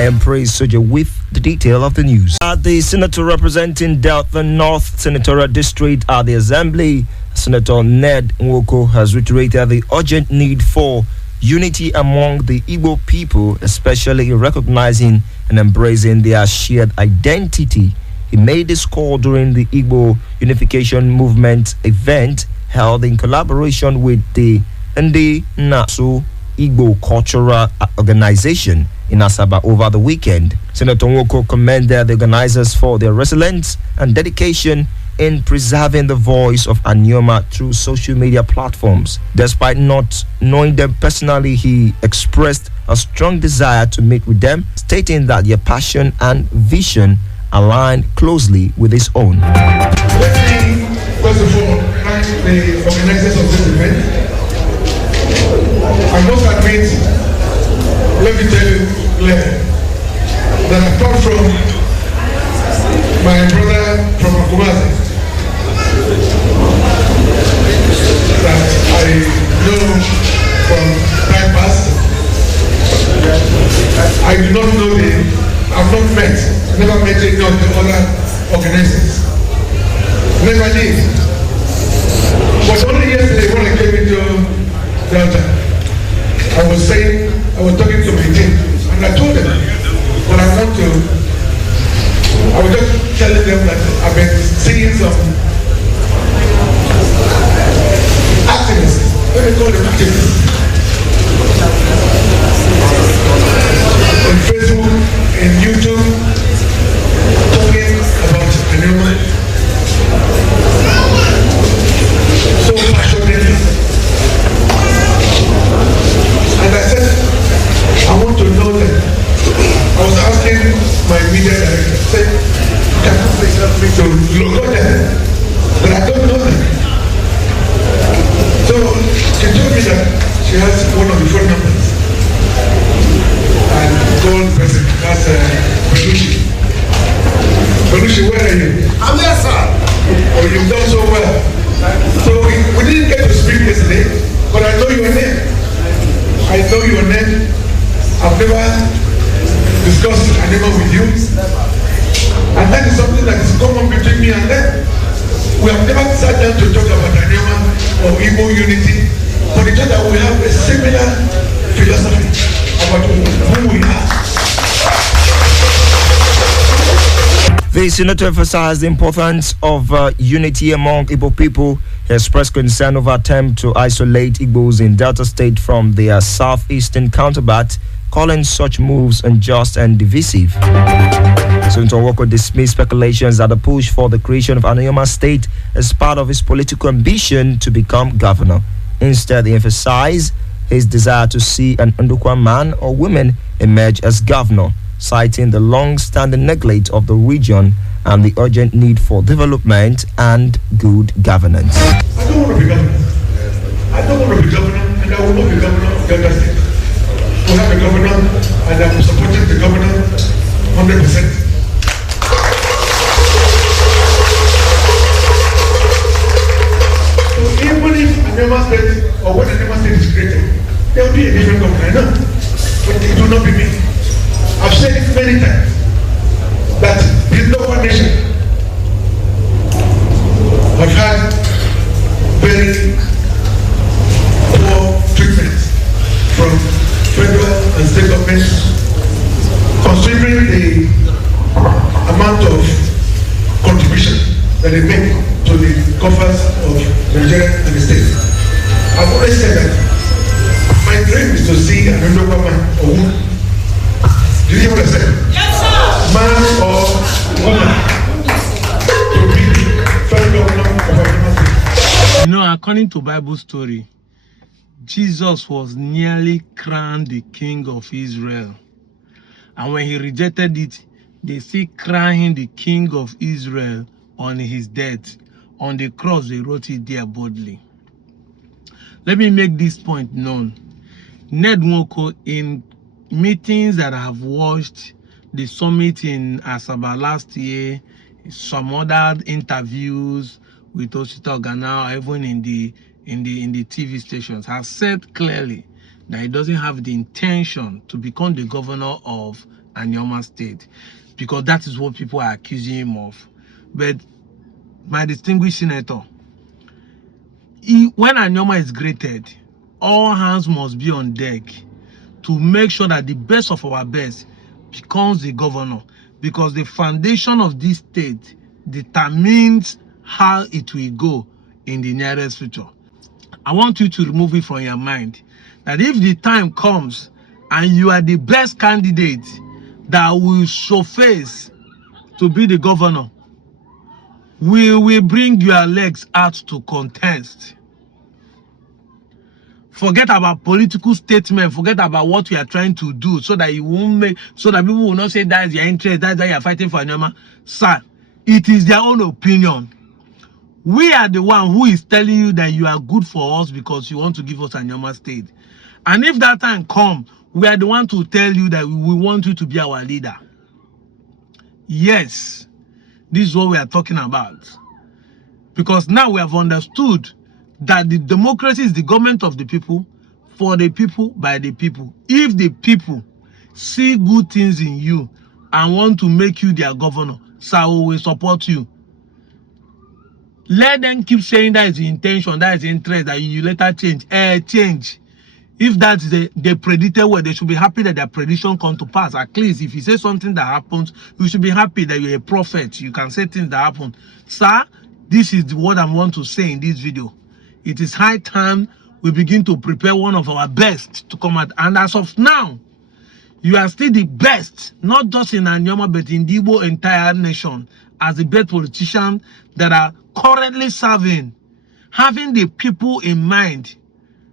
I am Praise Soja with the detail of the news. The senator representing Delta North Senatorial District at the Assembly, Senator Ned Nwoko, has reiterated the urgent need for unity among the Igbo people, especially recognizing and embracing their shared identity. He made this call during the Igbo Unification Movement event held in collaboration with the Ndinaasubia Igbo Cultural Organization in Asaba over the weekend. Senator Nwoko commended the organizers for their resilience and dedication in preserving the voice of Anioma through social media platforms. Despite not knowing them personally, he expressed a strong desire to meet with them, stating that their passion and vision align closely with his own. Let me first of all thank the organizers of this event. I must admit, let me tell you clearly, that I come from my brother from Akumasi, that I know from time past. I do not know I've not never met any of the other organizers. Never did. But only yesterday when I came into Delta, I was talking to my team, and I told them, but I was just telling them that I've been seeing some activists, let me call them activists, on Facebook, in YouTube, talking about Anioma so passionately. And I said, I want to know them. I was asking my media director, say, can you please help me to logo them? But I don't know them. So she told me that she has one of the phone numbers. And called the person, that's Belushi. Belushi, where are you? I'm there, sir. Oh, you've done so well. So we didn't get to speak yesterday, but I know your name. I know your name. I've never discussed Anioma with you. And that is something that is common between me and them. We have never sat down to talk about Anioma or Igbo unity, but it's just that we have a similar philosophy about who we are. The senator emphasized the importance of unity among Igbo people. He expressed concern over attempt to isolate Igbos in Delta State from their southeastern counterpart, calling such moves unjust and divisive. Senator Nwoko dismissed speculations that the push for the creation of Anioma State is part of his political ambition to become governor. Instead, he emphasized his desire to see an Ndukwa man or woman emerge as governor, citing the long-standing neglect of the region and the urgent need for development and good governance. I don't want to be governor. I don't want to be governor, and I will not be governor of Delta State. We have a governor, and I'm supporting the governor 100%. So even if Anioma State, or when Anioma State is created, there will be a different governor, I know, but it will not be me. I've said it many times that the local nation have had very poor treatment from federal and state governments, considering the amount of contribution that they make to the coffers of Nigeria and the state. I've always said that my dream is to see an Ndukwa man or woman. Do you hear what I said? Yes, sir. Man or woman to be federal governor of Anioma State. You know, according to Bible story, Jesus was nearly crowned the king of Israel. And when he rejected it, they still crowned him the king of Israel on his death. On the cross, they wrote it there boldly. Let me make this point known. Ned Nwoko, in meetings that I have watched, the summit in Asaba last year, some other interviews with Osita Ogana, even in the TV stations, have said clearly that he doesn't have the intention to become the governor of Anyoma State, because that is what people are accusing him of. But my distinguished senator, when Anyoma is greeted, all hands must be on deck to make sure that the best of our best becomes the governor, because the foundation of this state determines how it will go in the nearest future. I want you to remove it from your mind that if the time comes and you are the best candidate that will surface to be the governor, we will bring your legs out to contest. Forget about political statement, forget about what we are trying to do so that you won't make, so that people will not say that is your interest, that's why you are fighting for Anyoma. Sir, it is their own opinion. We are the one who is telling you that you are good for us because you want to give us Anyoma State. And if that time comes, we are the one to tell you that we want you to be our leader. Yes, this is what we are talking about. Because now we have understood that the democracy is the government of the people, for the people, by the people. If the people see good things in you and want to make you their governor, sir, we will support you. Let them keep saying that is the intention, that is the interest, that you later change. Change. If that's the predicted word, they should be happy that their prediction come to pass. At least if you say something that happens, you should be happy that you're a prophet. You can say things that happen. Sir, this is what I want to say in this video. It is high time we begin to prepare one of our best to come out. And as of now, you are still the best, not just in Anyoma, but in the Igbo entire nation, as the best politician that are currently serving, having the people in mind.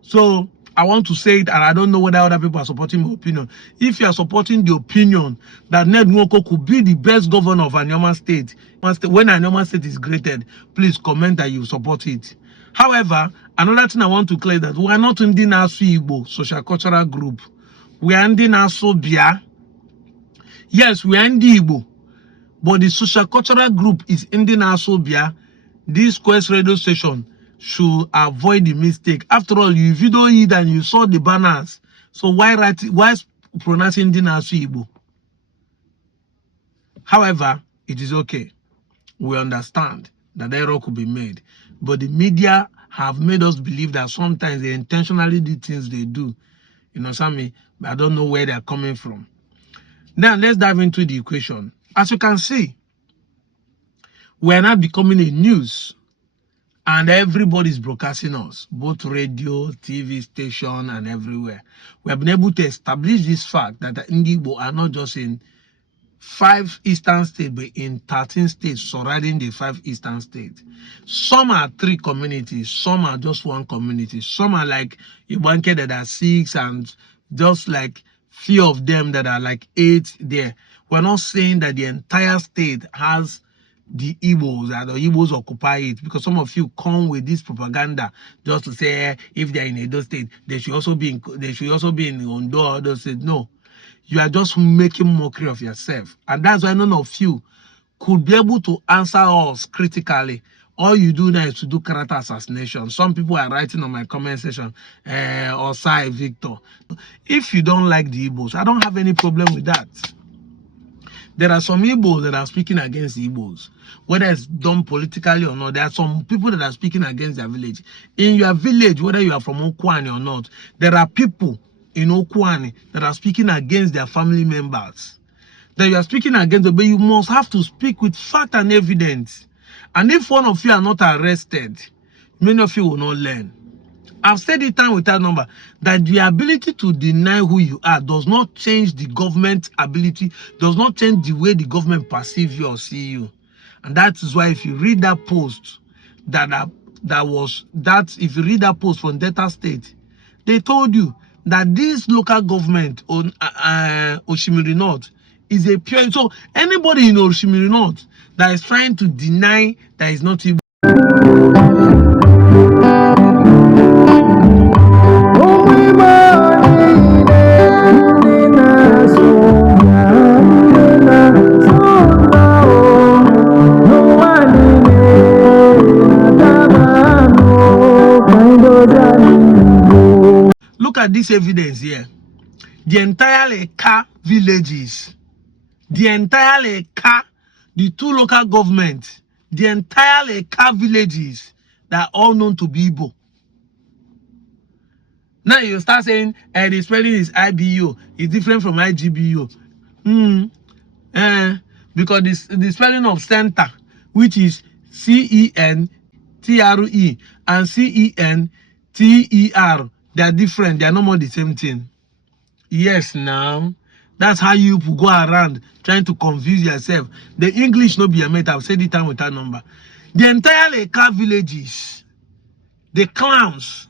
So I want to say it, and I don't know whether other people are supporting my opinion. If you are supporting the opinion that Ned Nwoko could be the best governor of Anyoma State, when Anyoma State is created, please comment that you support it. However, another thing I want to clear that we are not Ndinaasubia Igbo social cultural group. We are Ndinaasubia. Yes, we are Igbo, but the social cultural group is Ndinaasubia. This Quest radio station should avoid the mistake. After all, you videoed it and you saw the banners. So why pronouncing Ndinaasubia Igbo? However, it is okay. We understand that error could be made. But the media have made us believe that sometimes they intentionally do things they do. You know what I mean? But I don't know where they're coming from. Now, let's dive into the equation. As you can see, we're now becoming a news. And everybody's broadcasting us, both radio, TV station, and everywhere. We have been able to establish this fact that the Igbo are not just in 5 eastern states, but in 13 states surrounding the 5 eastern states. Some are 3 communities, some are just 1 community, some are like Ibanke that are 6, and just like few of them that are like 8 there. We're not saying that the entire state has the Igbos, and the Igbos occupy it, because some of you come with this propaganda just to say if they're in Edo State, they should also be in Ondo or other states. No. You are just making mockery of yourself. And that's why none of you could be able to answer us critically. All you do now is to do character assassination. Some people are writing on my comment section, Osai Victor. If you don't like the Igbos, I don't have any problem with that. There are some Igbos that are speaking against the Igbos. Whether it's done politically or not, there are some people that are speaking against their village. In your village, whether you are from Okwani or not, there are people in Okwani that are speaking against their family members. That you are speaking against them, but you must have to speak with fact and evidence. And if one of you are not arrested, many of you will not learn. I've said it time without number that the ability to deny who you are does not change the government's ability, does not change the way the government perceive you or see you. And that is why if you read that post, if you read that post from Delta State, they told you that this local government on Oshimiri North is a pure. So anybody in Oshimiri North that is trying to deny that is not Igbo. Look at this evidence here. The entire Eka villages the entire Eka, the 2 local governments, the entire Eka villages that are all known to be Igbo. Now you start saying the spelling is IBO, it's different from IGBO. Because the spelling of center, which is CENTRE and CENTER, they are different, they are not more the same thing. Yes, now that's how you go around trying to confuse yourself. The English no be a mate. I've said it time with that number. The entire Eka villages, the clans,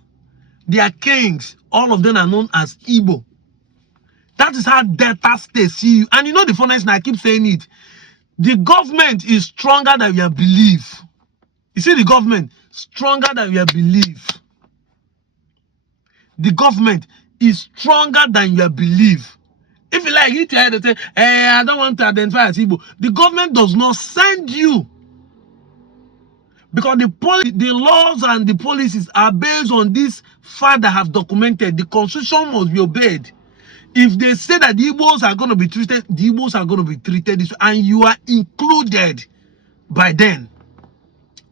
their kings, all of them are known as Igbo. That is how Delta State see you. And you know the funniest thing, I keep saying it. The government is stronger than your belief. You see the government stronger than your belief. The government is stronger than your belief. If you like, you tell them, say, I don't want to identify as Igbo. The government does not send you. Because the laws and the policies are based on this fact that have documented. The constitution must be obeyed. If they say that the Igbos are going to be treated, the Igbos are going to be treated this way, and you are included by then.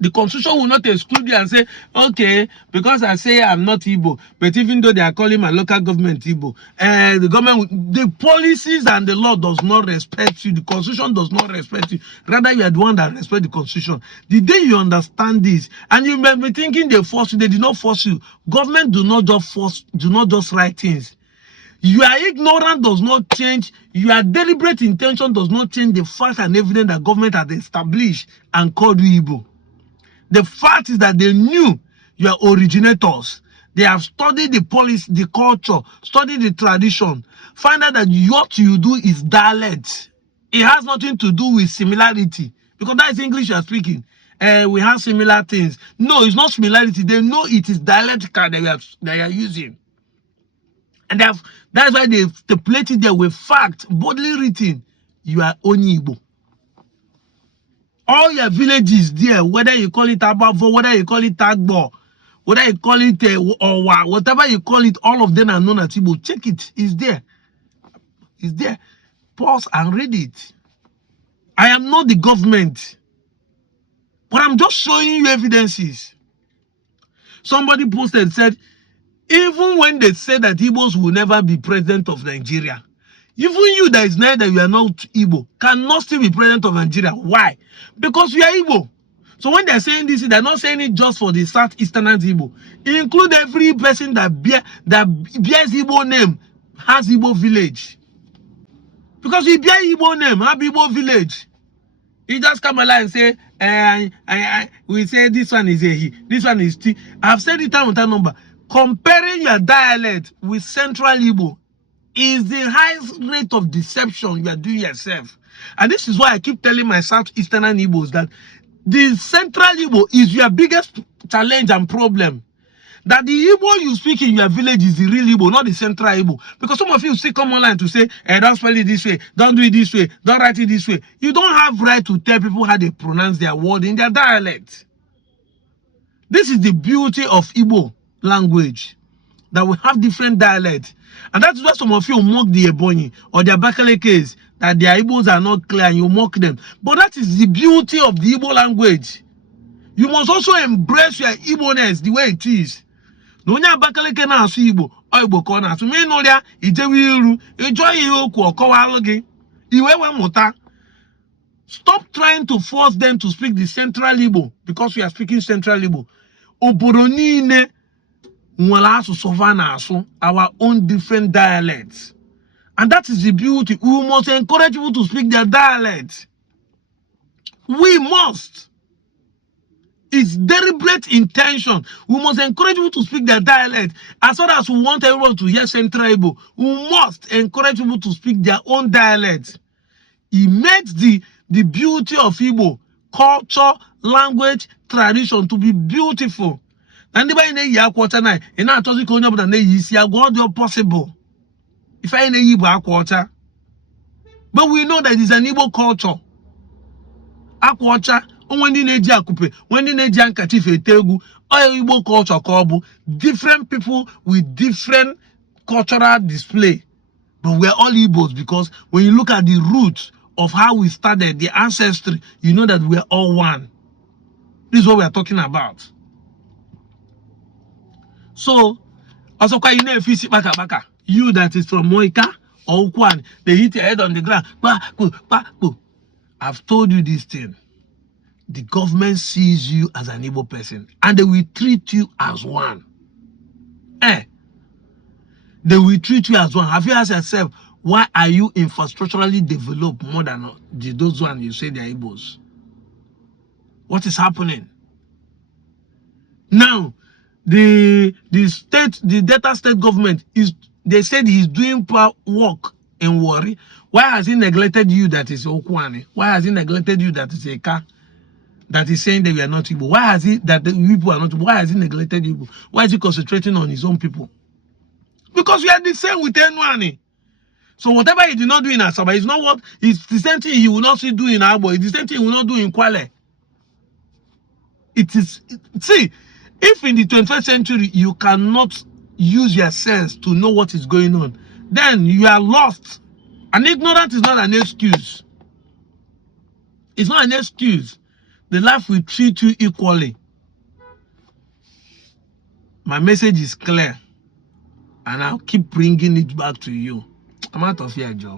The constitution will not exclude you and say, okay, because I say I'm not Igbo, but even though they are calling my local government Igbo, the government, the policies and the law does not respect you. The constitution does not respect you. Rather, you are the one that respects the constitution. The day you understand this, and you may be thinking they force you, they did not force you. Government do not just write things. Your ignorance does not change. Your deliberate intention does not change the fact and evidence that government has established and called you Igbo. The fact is that they knew your originators. They have studied the policy, the culture, studied the tradition. Find out that what you do is dialect. It has nothing to do with similarity. Because that is English you are speaking. We have similar things. No, it's not similarity. They know it is dialectical that you are using. And that's why they stipulated there with fact, boldly written, you are only Igbo. All your villages there, whether you call it Abavo, whether you call it Tagbo, whether you call it Owa, whatever you call it, all of them are known as Igbo. Check it. It's there. It's there. Pause and read it. I am not the government. But I'm just showing you evidences. Somebody posted, said, even when they say that Igbos will never be president of Nigeria, even you that is neither you are not Igbo cannot still be president of Nigeria. Why? Because you are Igbo. So when they're saying this, they're not saying it just for the Southeastern Igbo. Include every person that bears Igbo name has Igbo village. Because we bear Igbo name, have Igbo village. He just come along and say, we say this one is a he, this one is T. I've said it time with that number. Comparing your dialect with Central Igbo is the highest rate of deception you are doing yourself. And this is why I keep telling my Southeastern Igbos that the Central Igbo is your biggest challenge and problem. That the Igbo you speak in your village is the real Igbo, not the Central Igbo. Because some of you still come online to say, don't spell it this way, don't do it this way, don't write it this way. You don't have right to tell people how they pronounce their word in their dialect. This is the beauty of Igbo language, that we have different dialects. And that's why some of you mock the Ebonyi or the Abakalekes, that their Igbos are not clear and you mock them. But that is the beauty of the Igbo language. You must also embrace your Igbo-ness the way it is. No nya Abakaleke na asu Igbo, or Igbo ko na asu. Me no dia ijewi iru, enjoy ihe okwu okowalu gi. Iwe we muta. Stop trying to force them to speak the Central Igbo because we are speaking Central Igbo. Obodo niile our own different dialects. And that is the beauty. We must encourage people to speak their dialects. We must. It's deliberate intention. We must encourage people to speak their dialect. As far as we want everyone to hear Central Igbo, we must encourage people to speak their own dialect. It makes the beauty of Igbo culture, language, tradition to be beautiful. And anybody na quarter night, and not told you but na is possible. If I Igbo quarter. But we know that it's an Igbo culture. Aquacha, when the Neji Akupe, when the Neji Ankatife Tegu, all Igbo culture kobu, different people with different cultural display. But we're all Igbos because when you look at the roots of how we started, the ancestry, you know that we're all one. This is what we are talking about. So, also, you know, if you see baka, you that is from Moika or Ukwan, they hit your head on the ground. I've told you this thing. The government sees you as an Igbo person and they will treat you as one. They will treat you as one. Have you asked yourself, why are you infrastructurally developed more than those ones you say they're Igbos? What is happening? Now, the Delta state government they said he's doing work in Warri. Why has he neglected you that is Okwane? Why has he neglected you that is Eka? That is saying that we are not Igbo? Why has he that the people are not? Why has he neglected Igbo? Why is he concentrating on his own people? Because we are the same with anyone. So whatever he did not do in Asaba is not what it's the same thing he will not do in Abo. It's the same thing he will not do in Kwale. See, if in the 21st century you cannot use your sense to know what is going on, then you are lost. And ignorance is not an excuse. It's not an excuse. The life will treat you equally. My message is clear. And I'll keep bringing it back to you. I'm out of here, Joe.